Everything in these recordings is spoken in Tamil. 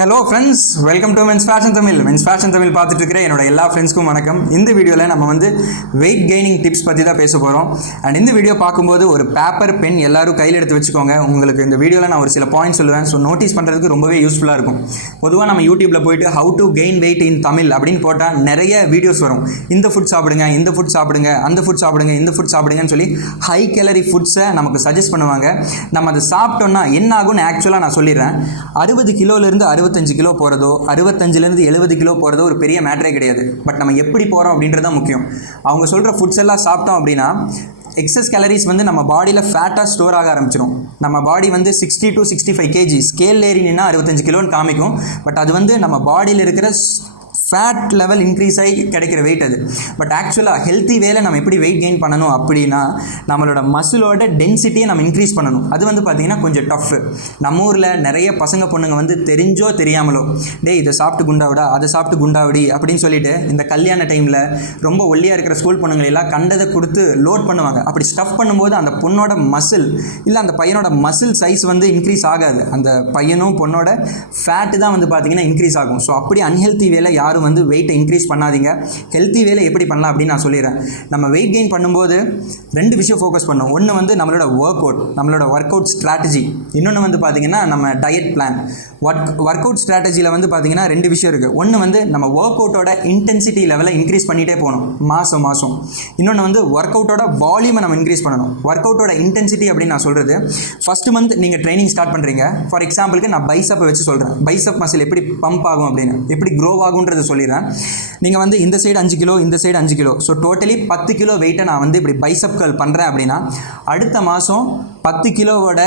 Hello friends, welcome to men's fashion Tamil பார்த்துட்டு இருக்கிற என்னோட எல்லா ஃப்ரெண்ட்ஸ்க்கும் வணக்கம். இந்த வீடியோவில் நம்ம வெயிட் கெய்னிங் டிப்ஸ் பற்றி தான் பேச போகிறோம். அண்ட் இந்த வீடியோ பார்க்கும்போது ஒரு பேப்பர் பென் எல்லாரும் கையில் எடுத்து வச்சுக்கோங்க. உங்களுக்கு இந்த வீடியோவில் நான் ஒரு சில பாயிண்ட்ஸ் சொல்லுவேன். ஸோ நோட்டீஸ் பண்ணுறதுக்கு ரொம்பவே யூஸ்ஃபுல்லாக இருக்கும். பொதுவாக நம்ம யூடியூப்பில் போயிட்டு ஹவு டு கெயின் வெயிட் இன் தமிழ் அப்படின்னு போட்டால் நிறைய வீடியோஸ் வரும். இந்த ஃபுட் சாப்பிடுங்க, இந்த ஃபுட் சாப்பிடுங்க, அந்த ஃபுட் சாப்பிடுங்க, இந்த ஃபுட் சாப்பிடுங்கன்னு சொல்லி ஹை கேலரி ஃபுட்ஸை நமக்கு சஜஸ்ட் பண்ணுவாங்க. நம்ம அதை சாப்பிட்டோன்னா என்ன ஆகும்னு ஆக்சுவலாக நான் சொல்லிடுறேன். 60 கிலோலேருந்து 65 கிலோ போகிறதோ 65லேருந்து 70 கிலோ போகிறதோ ஒரு பெரிய மேட்டரே கிடையாது. பட் நம்ம எப்படி போகிறோம் அப்படின்றது தான் முக்கியம். அவங்க சொல்கிற ஃபுட்ஸ் எல்லாம் சாப்பிட்டோம் அப்படின்னா எக்ஸஸ் கேலரிஸ் நம்ம பாடியில் ஃபேட்டாக ஸ்டோர் ஆக ஆரம்பிச்சிடும். நம்ம பாடி 60 to 65 kg ஸ்கேல் ஏறி நின்னா 65 கிலோன்னு காமிக்கும். பட் அது நம்ம பாடியில் இருக்கிற ஃபேட் லெவல் இன்க்ரீஸ் ஆகி கிடைக்கிற வெயிட் அது. பட் ஆக்சுவலாக ஹெல்த்தி வேலை நம்ம எப்படி வெயிட் கெயின் பண்ணணும் அப்படின்னா நம்மளோட மசிலோட டென்சிட்டியை நம்ம இன்க்ரீஸ் பண்ணணும். அது பார்த்திங்கன்னா கொஞ்சம் டஃப். நம்ம ஊரில் நிறைய பசங்க பொண்ணுங்க தெரிஞ்சோ தெரியாமலோ இதை சாப்பிட்டு குண்டாவிடா, அதை சாப்பிட்டு குண்டாவிடி அப்படின்னு சொல்லிட்டு இந்த கல்யாண டைமில் ரொம்ப ஒல்லியாக இருக்கிற ஸ்கூல் பொண்ணுங்களெல்லாம் கண்டதை கொடுத்து லோட் பண்ணுவாங்க. அப்படி ஸ்டஃப் பண்ணும்போது அந்த பொண்ணோட மசில் இல்லை அந்த பையனோட மசில் சைஸ் இன்க்ரீஸ் ஆகாது. அந்த பையனும் பொண்ணோட ஃபேட்டு தான் பார்த்திங்கன்னா இன்க்ரீஸ் ஆகும். ஸோ அப்படி அன்ஹெல்த்தி வேலை யாரும் வெயிட்டை இன்க்ரீஸ் பண்ணாதீங்க. ஹெல்த்தி வேலை எப்படி பண்ணலாம் அப்படின்னு நான் சொல்லிடுறேன். நம்ம வெயிட் கெயின் பண்ணும்போது 2 விஷயம் ஃபோக்கஸ் பண்ணணும். ஒன்று நம்மளோட ஒர்க் அவுட் ஸ்ட்ராட்டஜி. இன்னொன்று பார்த்தீங்கன்னா நம்ம டயட் பிளான். ஒர்க் அவுட் ஸ்ட்ராட்டஜியில் பார்த்தீங்கன்னா 2 விஷயம் இருக்குது. ஒன்று நம்ம ஒர்க் அவுட்டோட இன்டென்சிட்டி லெவலை இன்க்ரீஸ் பண்ணிகிட்டே போகணும் மாதம். இன்னொன்று ஒர்க் அவுட்டோட வால்யூமை நம்ம இன்க்ரீஸ் பண்ணணும். ஒர்க் அவுட்டோட இன்டென்சிட்டி அப்படின்னு நான் சொல்கிறது, ஃபஸ்ட் மந்த் நீங்கள் ட்ரைனிங் ஸ்டார்ட் பண்ணுறீங்க. ஃபார் எக்ஸாம்பிளுக்கு நான் பைசப்பை வச்சு சொல்கிறேன். பைசப் மசில் எப்படி பம்ப் ஆகும் அப்படின்னு, எப்படி க்ரோ ஆகுன்றது சொல்லிடுறேன். நீங்கள் இந்த சைடு 5 கிலோ, இந்த side 5 kilo, so totally 10 kilo வெயிட்டை நான் இப்படி பைசப் கர்ல் பண்ணுறேன் அப்படின்னா அடுத்த மாதம் 10 கிலோவோட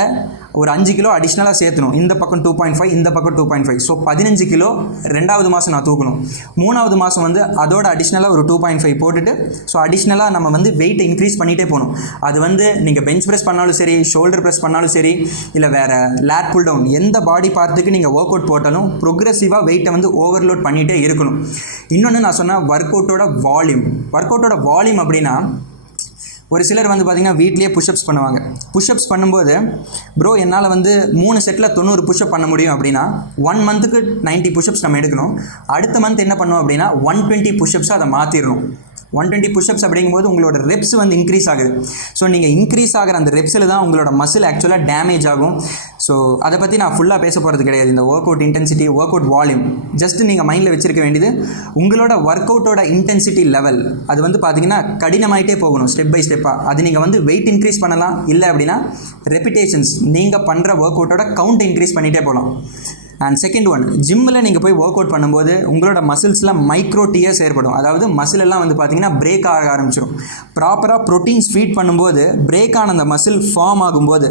ஒரு 5 கிலோ அடிஷ்னலாக சேர்த்தணும். இந்த பக்கம் 2.5, இந்த பக்கம் 2.5. ஸோ 15 கிலோ 2வது மாதம் நான் தூக்கணும். 3வது மாதம் அதோட அடிஷ்னலாக ஒரு 2.5 போட்டுட்டு ஸோ அடிஷ்னலாக நம்ம வெயிட்டை இன்க்ரீஸ் பண்ணிகிட்டே போகணும். அது நீங்கள் பெஞ்ச் ப்ரெஸ் பண்ணாலும் சரி, ஷோல்டர் ப்ரெஸ் பண்ணாலும் சரி, இல்லை வேறு லேட் புல் டவுன் எந்த பாடி பார்ட்டுக்கு நீங்கள் ஒர்க் அவுட் போட்டாலும் ப்ரொக்ரெசிவாக வெயிட்டை ஓவர்லோட் பண்ணிகிட்டே இருக்கணும். இன்னொன்று நான் சொன்ன ஒர்க் அவுட்டோட வால்யூம் அப்படின்னா ஒரு சிலர் பார்த்திங்கன்னா வீட்லேயே புஷ்அப்ஸ் பண்ணுவாங்க. புஷ்அப்ஸ் பண்ணும்போது ப்ரோ என்னால் 3 செட்டில் 90 புஷ்அப் பண்ண முடியும் அப்படின்னா 1 மந்த்துக்கு 90 புஷ்அப்ஸ் நம்ம எடுக்கணும். அடுத்த மந்த் என்ன பண்ணுவோம் அப்படின்னா 120 புஷ்அப்ஸாக அதை மாற்றிடணும். 120 புஷ்அப்ஸ் அப்படிங்கும்போது உங்களோட ரெப்ஸ் இன்க்ரீஸ் ஆகுது. ஸோ நீங்கள் இன்க்ரீஸ் ஆகிற அந்த ரெப்ஸில் தான் உங்களோட மசில் ஆக்சுவலாக டேமேஜ் ஆகும். ஸோ அதை பற்றி நான் ஃபுல்லாக பேச போகிறது கிடையாது. இந்த work out intensity, work out volume just நீங்கள் மைண்டில் வச்சிருக்க வேண்டியது உங்களோட ஒர்க் அவுட்டோட இன்டென்சிட்டி லெவல். அது பார்த்தீங்கன்னா கடினமாயிட்டே போகணும் ஸ்டெப் பை ஸ்டெப்பாக. அது நீங்கள் வெயிட் இன்க்ரீஸ் பண்ணலாம், இல்லை அப்படின்னா ரெப்பிடேஷன்ஸ் நீங்கள் பண்ணுற ஒர்க் அவுட்டோட கவுண்ட் இன்க்ரீஸ் பண்ணிகிட்டே போகலாம். அண்ட் செகண்ட் ஒன், ஜிம்மில் நீங்கள் போய் ஒர்க் அவுட் பண்ணும்போது உங்களோட மசில்ஸில் மைக்ரோ டியர்ஸ் ஏற்படும். அதாவது மசில் எல்லாம் பார்த்தீங்கன்னா பிரேக் ஆக ஆரம்பிச்சிடும். ப்ராப்பராக ப்ரோட்டீன்ஸ் ஃபீட் பண்ணும்போது பிரேக் ஆன அந்த மசில் ஃபார்ம் ஆகும்போது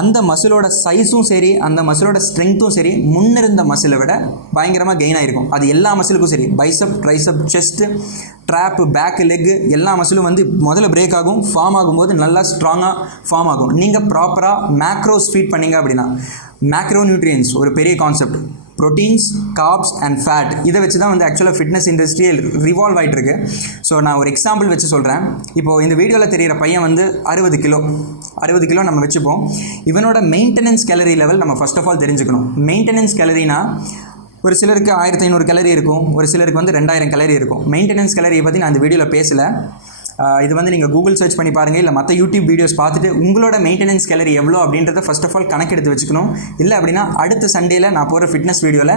அந்த மசிலோட சைஸும் சரி, அந்த மசிலோட ஸ்ட்ரென்த்தும் சரி முன்னிருந்த மசிலை விட பயங்கரமாக கெயின் ஆகிருக்கும். அது எல்லா மசிலுக்கும் சரி, biceps, triceps, chest, traps, back, leg எல்லா மசிலும் முதல்ல பிரேக் ஆகும். ஃபார்ம் ஆகும்போது நல்லா ஸ்ட்ராங்காக ஃபார்ம் ஆகும். நீங்கள் ப்ராப்பராக மேக்ரோஸ் ஃபீட் பண்ணிங்க அப்படின்னா. மேக்ரோநியூட்ரியன்ஸ் ஒரு பெரிய concept. Proteins, carbs and fat, இதை வச்சு தான் ஆக்சுவலாக ஃபிட்னஸ் இண்டஸ்ட்ரியில் ரிவால்வ் ஆகிட்டு இருக்கு. ஸோ நான் ஒரு எக்ஸாம்பிள் வச்சு சொல்கிறேன். இப்போது இந்த வீடியோவில் தெரிகிற பையன் 60 கிலோ நம்ம வச்சுப்போம். இவனோட மெயின்டெனன்ஸ் கேலரி லெவல் நம்ம ஃபர்ஸ்ட் ஆஃப் ஆல் தெரிஞ்சுக்கணும். மெயின்டெனன்ஸ் கேலரினா ஒரு சிலருக்கு 1500 கேலரி இருக்கும், ஒரு சிலருக்கு 2000 கேலரி இருக்கும். மெயின்டெனன்ஸ் கேலரியை பற்றி நான் இந்த வீடியோவில் பேசலை. இது நீங்கள் கூகுள் சர்ச் பண்ணி பாருங்கள், இல்லை மற்ற யூடியூப் வீடியோஸ் பார்த்துட்டு உங்களோட மெயின்டெனன்ஸ் கேலரி எவ்வளோ அப்படின்றத ஃபர்ஸ்ட் ஆஃப் ஆல் கணக்கெடுத்து வச்சுக்கணும். இல்லை அப்படின்னா அடுத்த சண்டேல நான் போகிற ஃபிட்னஸ் வீடியோவில்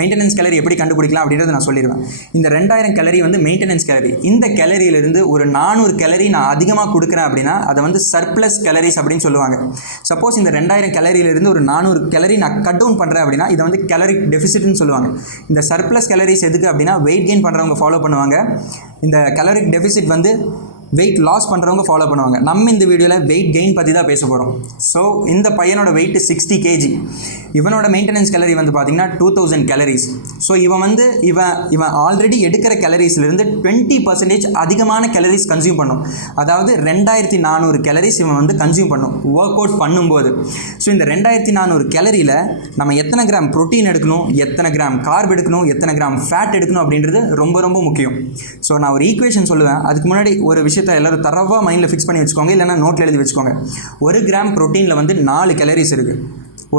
மெயின்டெனன்ஸ் கேலரி எப்படி கண்டுபிடிக்கலாம் அப்படின்றத நான் சொல்லிடுவேன். இந்த 2000 கேலரி மெயின்டெனன்ஸ் கேலரி. இந்த கேலரியிலிருந்து ஒரு 400 கேலரி நான் அதிகமாக கொடுக்குறேன் அப்படின்னா அதை சர்ப்ளஸ் கேலரிஸ் அப்படின்னு சொல்லுவாங்க. சப்போஸ் இந்த 2000 கேலரியிலிருந்து ஒரு 400 கேலரி நான் கட் டவுன் பண்ணுறேன் அப்படின்னா இதை கேலரிக் டெஃபிசிட்னு சொல்லுவாங்க. இந்த சர்ப்ளஸ் கேலரிஸ் எதுக்கு அப்படின்னா வெயிட் கெயின் பண்ணுறவங்க ஃபாலோ பண்ணுவாங்க. இந்த கேலரிக் டெஃபிசிட் வெயிட் லாஸ் பண்ணுறவங்க ஃபாலோ பண்ணுவாங்க. நம்ம இந்த வீடியோவில் வெயிட் கெயின் பற்றி தான் பேச போகிறோம். ஸோ இந்த பையனோட வெயிட் 60 kg. இவனோட மெயின்டெனன்ஸ் கேலரி பார்த்தீங்கன்னா 2000 கேலரிஸ். ஸோ இவன் ஆல்ரெடி எடுக்கிற கேலரிஸ்லேருந்து 20% அதிகமான கேலரிஸ் கன்சியூம் பண்ணும். அதாவது 2400 கேலரிஸ் இவன் கன்சியூம் பண்ணும் ஒர்க் அவுட் பண்ணும்போது. ஸோ இந்த 2400 கேலரியில் நம்ம எத்தனை கிராம் ப்ரோட்டீன் எடுக்கணும், எத்தனை கிராம் கார்ப் எடுக்கணும், எத்தனை கிராம் ஃபேட் எடுக்கணும் அப்படின்றது ரொம்ப ரொம்ப முக்கியம். ஸோ நான் ஒரு ஈக்குவேஷன் சொல்லுவேன். அதுக்கு முன்னாடி ஒரு விஷயத்தை எல்லாரும் தரவாக மைண்டில் ஃபிக்ஸ் பண்ணி வச்சுக்கோங்க, இல்லைனா நோட்டில் எழுதி வச்சுக்கோங்க. 1 கிராம் ப்ரோட்டீனில் 4 கேலரிஸ் இருக்குது.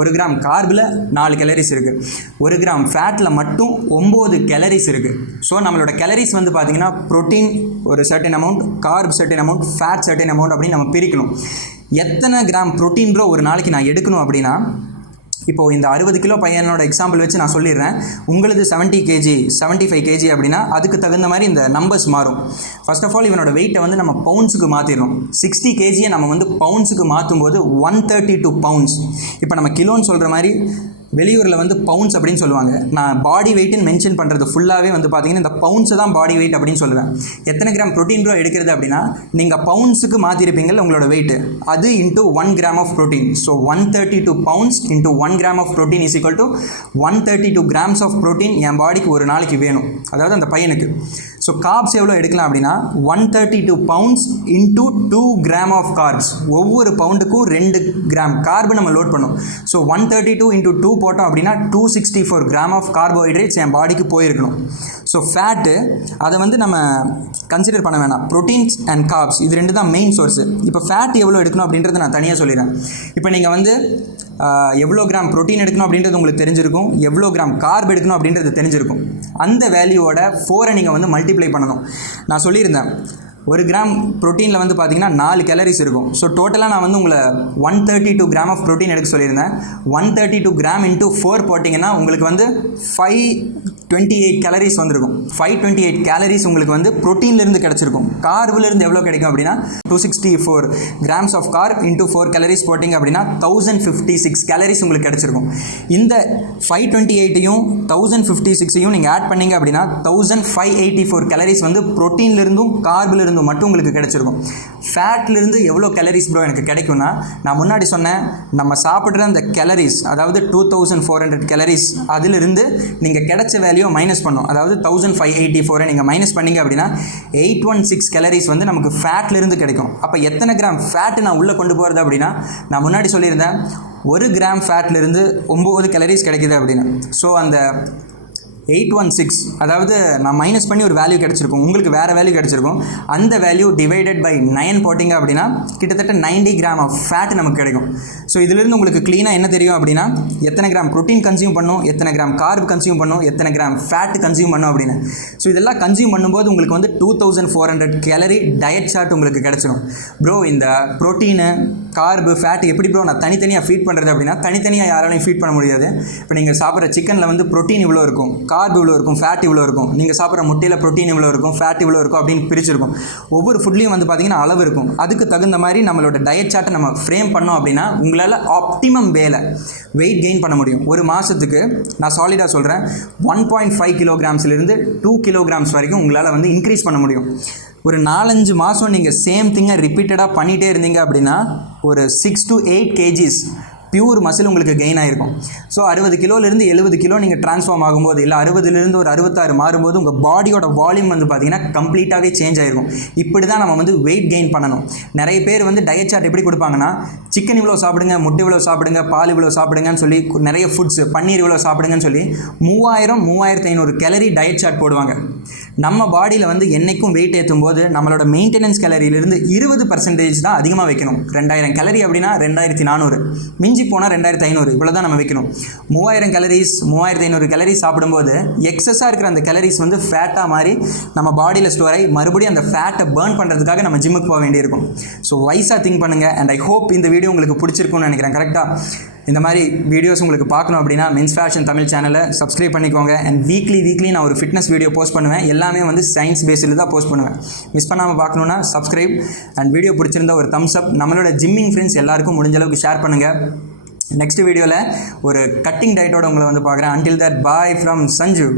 1 கிராம் கார்பில் 4 கேலரிஸ் இருக்குது, 1 கிராம் ஃபேட்டில் மட்டும் 9 கேலரிஸ் இருக்குது. ஸோ நம்மளோட கேலரிஸ் வந்து பார்த்திங்கன்னா ப்ரோட்டீன் ஒரு certain amount, carb certain amount, fat certain amount அப்படின்னு நம்ம பிரிக்கணும். எத்தனை கிராம் ப்ரோட்டீன் ப்ரோ ஒரு நாளைக்கு நான் எடுக்கணும் அப்படின்னா, இப்போது இந்த 60 கிலோ பையனோட எக்ஸாம்பிள் வச்சு நான் சொல்லிடுறேன். உங்களது 70 கேஜி 75 கேஜி அப்படின்னா அதுக்கு தகுந்த மாதிரி இந்த நம்பர்ஸ் மாறும். ஃபர்ஸ்ட் ஆஃப் ஆல் இவனோட வெயிட்டை வந்து நம்ம பவுண்ட்ஸுக்கு மாற்றிடணும். 60 கேஜியை நம்ம வந்து பவுண்ட்ஸுக்கு மாற்றும் போது 132 பவுண்ட்ஸ். இப்போ நம்ம கிலோன்னு சொல்கிற மாதிரி வெளியூரில் வந்து பவுண்ட்ஸ் அப்படின்னு சொல்லுவாங்க. நான் பாடி வெயிட்னு மென்ஷன் பண்ணுறது ஃபுல்லாகவே வந்து பார்த்தீங்கன்னா இந்த பவுண்ட்ஸை தான் பாடி வெயிட் அப்படின்னு சொல்லுவேன். எத்தனை கிராம் ப்ரோட்டீன் ப்ரோ எடுக்கிறது அப்படின்னா, நீங்கள் பவுண்ட்ஸுக்கு மாற்றிருப்பீங்கள்ல உங்களோட வெயிட், அது into 1 gram of protein. So 132 pounds into 1 gram of protein is equal to 132 grams of protein என் பாடிக்கு ஒரு நாளைக்கு வேணும், அதாவது அந்த பையனுக்கு. ஸோ கார்ப்ஸ் எவ்வளோ எடுக்கலாம் அப்படின்னா 132 pounds into 2 grams of carbs. ஒவ்வொரு பவுண்டுக்கும் 2 கிராம் கார்பு நம்ம லோட் பண்ணோம். ஸோ 132 இன்ட்டு 2 போட்டோம் அப்படின்னா 264 கிராம் ஆஃப் கார்போஹைட்ரேட்ஸ் என் பாடிக்கு போயிருக்கணும். ஸோ ஃபேட்டு அதை வந்து நம்ம கன்சிடர் பண்ண வேணாம். ப்ரோட்டீன்ஸ் அண்ட் கார்ப்ஸ் இது 2 தான் மெயின் சோர்ஸு. இப்போ ஃபேட் எவ்வளோ எடுக்கணும் அப்படின்றத நான் தனியாக சொல்லிடுறேன். இப்போ நீங்கள் வந்து எவ்வளோ கிராம் ப்ரோட்டீன் எடுக்கணும் அப்படின்றது உங்களுக்கு தெரிஞ்சிருக்கும், எவ்வளோ கிராம் கார்ப் எடுக்கணும் அப்படின்றது தெரிஞ்சிருக்கும். அந்த வேல்யூவோட 4 நீங்கள் வந்து மல்டிப்ளை பண்ணணும். நான் சொல்லியிருந்தேன் 1 கிராம் ப்ரோட்டீனில் வந்து பார்த்தீங்கன்னா 4 கேலரிஸ் இருக்கும். ஸோ டோட்டலாக நான் வந்து உங்களை 132 கிராம் ஆஃப் ப்ரோட்டீன் எடுக்க சொல்லியிருந்தேன். 132 கிராம் இன்ட்டு 4 போட்டிங்கன்னா உங்களுக்கு வந்து 528 கேலரிஸ் வந்திருக்கும். 528 கேலரிஸ் உங்களுக்கு வந்து ப்ரோட்டீன்லேருந்து கிடச்சிருக்கும். கார்பிலேருந்து எவ்வளோ கிடைக்கும் அப்படின்னா 264 grams of carb into 4 calories போட்டிங்க அப்படின்னா 1056 கேலரிஸ் உங்களுக்கு கிடச்சிருக்கும். இந்த 528ஐயும் 1056ஐயும் நீங்கள் ஆட் பண்ணிங்க அப்படின்னா 1584 கேலரிஸ் வந்து ப்ரோட்டீன்லேருந்தும் கார்பிலிருந்து மட்டும் உங்களுக்கு கிடைச்சிருக்கும். ஃபேட்லேருந்து எவ்வளோ கேலரிஸ் ப்ரோ எனக்கு கிடைக்கும்னா, நான் முன்னாடி சொன்னேன் நம்ம சாப்பிட்ற அந்த கேலரிஸ், அதாவது 2400 கேலரிஸ், அதிலிருந்து நீங்கள் கிடைச்ச வேல்யூ மைனஸ் பண்ணும். அதாவது 1584 நீங்கள் மைனஸ் பண்ணிங்க அப்படின்னா 816 கேலரிஸ் வந்து நமக்கு ஃபேட்லேருந்து கிடைக்கும். அப்போ எத்தனை கிராம் ஃபேட்டு நான் உள்ளே கொண்டு போகிறது அப்படின்னா, நான் முன்னாடி சொல்லியிருந்தேன் 1 கிராம் ஃபேட்லேருந்து 9 கேலரிஸ் கிடைக்குது அப்படின்னு. ஸோ அந்த 816 அதாவது நான் மைனஸ் பண்ணி ஒரு வேல்யூ கிடச்சிருக்கும், உங்களுக்கு வேறு வேல்யூ கிடச்சிருக்கும். அந்த வேல்யூ டிவைடட் பை 9 போட்டிங்க அப்படின்னா கிட்டத்தட்ட 90 கிராம் ஆஃப் ஃபேட் நமக்கு கிடைக்கும். ஸோ இதிலிருந்து உங்களுக்கு க்ளீனாக என்ன தெரியும் அப்படின்னா, எத்தனை கிராம் ப்ரோட்டீன் கன்சியூம் பண்ணும், எத்தனை கிராம் கார்ப் கன்சியூம் பண்ணும், எத்தனை கிராம் ஃபேட் கன்சியூம் பண்ணும் அப்படின்னு. ஸோ இதெல்லாம் கன்சியூம் பண்ணும்போது உங்களுக்கு வந்து 2400 கேலரி டயட் சார்ட் உங்களுக்கு கிடச்சிடும். ப்ரோ இந்த ப்ரோட்டீனு கார்பு ஃபேட் எப்படி ப்ரோ நான் தனித்தனியாக ஃபீட் பண்ணுறது அப்படின்னா, தனித்தனியாக யாராலையும் ஃபீட் பண்ண முடியாது. இப்போ நீங்கள் சாப்பிட்ற சிக்கனில் வந்து ப்ரோட்டீன் இவ்வளோ இருக்கும், கார்ப் இவ்வளோ இருக்கும், ஃபேட் இவ்வளோ இருக்கும். நீங்கள் சாப்பிட்ற முட்டையில் ப்ரோட்டீன் இவ்வளோ இருக்கும், ஃபேட் இவ்வளோ இருக்கும் அப்படின்னு பிரிச்சிருக்கும். ஒவ்வொரு ஃபுட்லேயும் வந்து பார்த்திங்கன்னா அளவு இருக்கும். அதுக்கு தகுந்த மாதிரி நம்மளோட டயட் சார்ட்டை நம்ம ஃப்ரேம் பண்ணோம் அப்படின்னா உங்களால் ஆப்டிமம் வேலை வெயிட் கெயின் பண்ண முடியும். ஒரு மாதத்துக்கு நான் சாலிடாக சொல்கிறேன் 1.5 கிலோகிராம்ஸ்லேருந்து 2 கிலோகிராம்ஸ் வரைக்கும் உங்களால் வந்து இன்க்ரீஸ் பண்ண முடியும். ஒரு 4-5 மாதம் நீங்கள் சேம் திங்கை ரிப்பீட்டடாக பண்ணிகிட்டே இருந்தீங்க அப்படின்னா ஒரு 6 to 8 kgs பியூர் மசில் உங்களுக்கு கெயின் ஆகிருக்கும். ஸோ 60 கிலோலேருந்து 70 கிலோ நீங்கள் ட்ரான்ஸ்ஃபார்ம் ஆகும்போது, இல்லை 60லேருந்து ஒரு 66 மாறும்போது உங்கள் பாடியோட வால்யூம் வந்து பார்த்திங்கன்னா கம்ப்ளீட்டாகவே சேஞ்ச் ஆகிருக்கும். இப்படி தான் நம்ம வந்து வெயிட் கெயின் பண்ணணும். நிறைய பேர் வந்து டயட் சார்ட் எப்படி கொடுப்பாங்கன்னா, சிக்கன் இவ்வளோ சாப்பிடுங்க, முட்டை இவ்வளோ சாப்பிடுங்க, பால் இவ்வளோ சாப்பிடுங்கன்னு சொல்லி நிறைய ஃபுட்ஸ், பன்னீர் இவ்வளோ சாப்பிடுங்கன்னு சொல்லி 3000-3500 கேலரி டயட் சார்ட் போடுவாங்க. நம்ம பாடியில் வந்து என்றைக்கும் வெயிட் ஏற்றும் போது நம்மளோட மெயின்டெனன்ஸ் கேலரியிலிருந்து 20% தான் அதிகமாக வைக்கணும். 2000 கேலரி அப்படின்னா 2400, மிஞ்சி போனால் 2500, இவ்வளோ தான் நம்ம வைக்கணும். 3000 கேலரிஸ் 3500 கேலரிஸ் சாப்பிடும்போது எக்ஸஸாக இருக்கிற அந்த கேலரிஸ் வந்து ஃபேட்டாக மாறி நம்ம பாடியில் ஸ்டோர் ஆகி மறுபடியும் அந்த ஃபேட்டை பர்ன் பண்ணுறதுக்காக நம்ம ஜிம்முக்கு போக வேண்டியிருக்கும். ஸோ வைஸாக திங்க் பண்ணுங்கள். அண்ட் ஐ ஹோப் இந்த வீடியோ உங்களுக்கு பிடிச்சிருக்கும்னு நினைக்கிறேன். கரெக்டாக இந்த மாதிரி வீடியோஸ் உங்களுக்கு பார்க்கணும் அப்படின்னா மென்ஸ் ஃபேஷன் தமிழ் சேனலை சப்ஸ்கிரைப் பண்ணிக்கோங்க. அண்ட் வீக்லி நான் ஒரு ஃபிட்னஸ் வீடியோ போஸ்ட் பண்ணுவேன். எல்லாமே வந்து சயின்ஸ் பேஸில் தான் போஸ்ட் பண்ணுவேன். மிஸ் பண்ணாமல் பார்க்கணுன்னா சப்ஸ்கிரைப். அண்ட் வீடியோ பிடிச்சிருந்தா ஒரு தம்ஸ் அப். நம்மளோட ஜிம்மிங் ஃப்ரெண்ட்ஸ் எல்லாருக்கும் முடிஞ்ச அளவுக்கு ஷேர் பண்ணுங்கள். நெக்ஸ்ட் வீடியோவில் ஒரு கட்டிங் டயட்டோட உங்களை வந்து பார்க்குறேன். Until that bye from Sanju.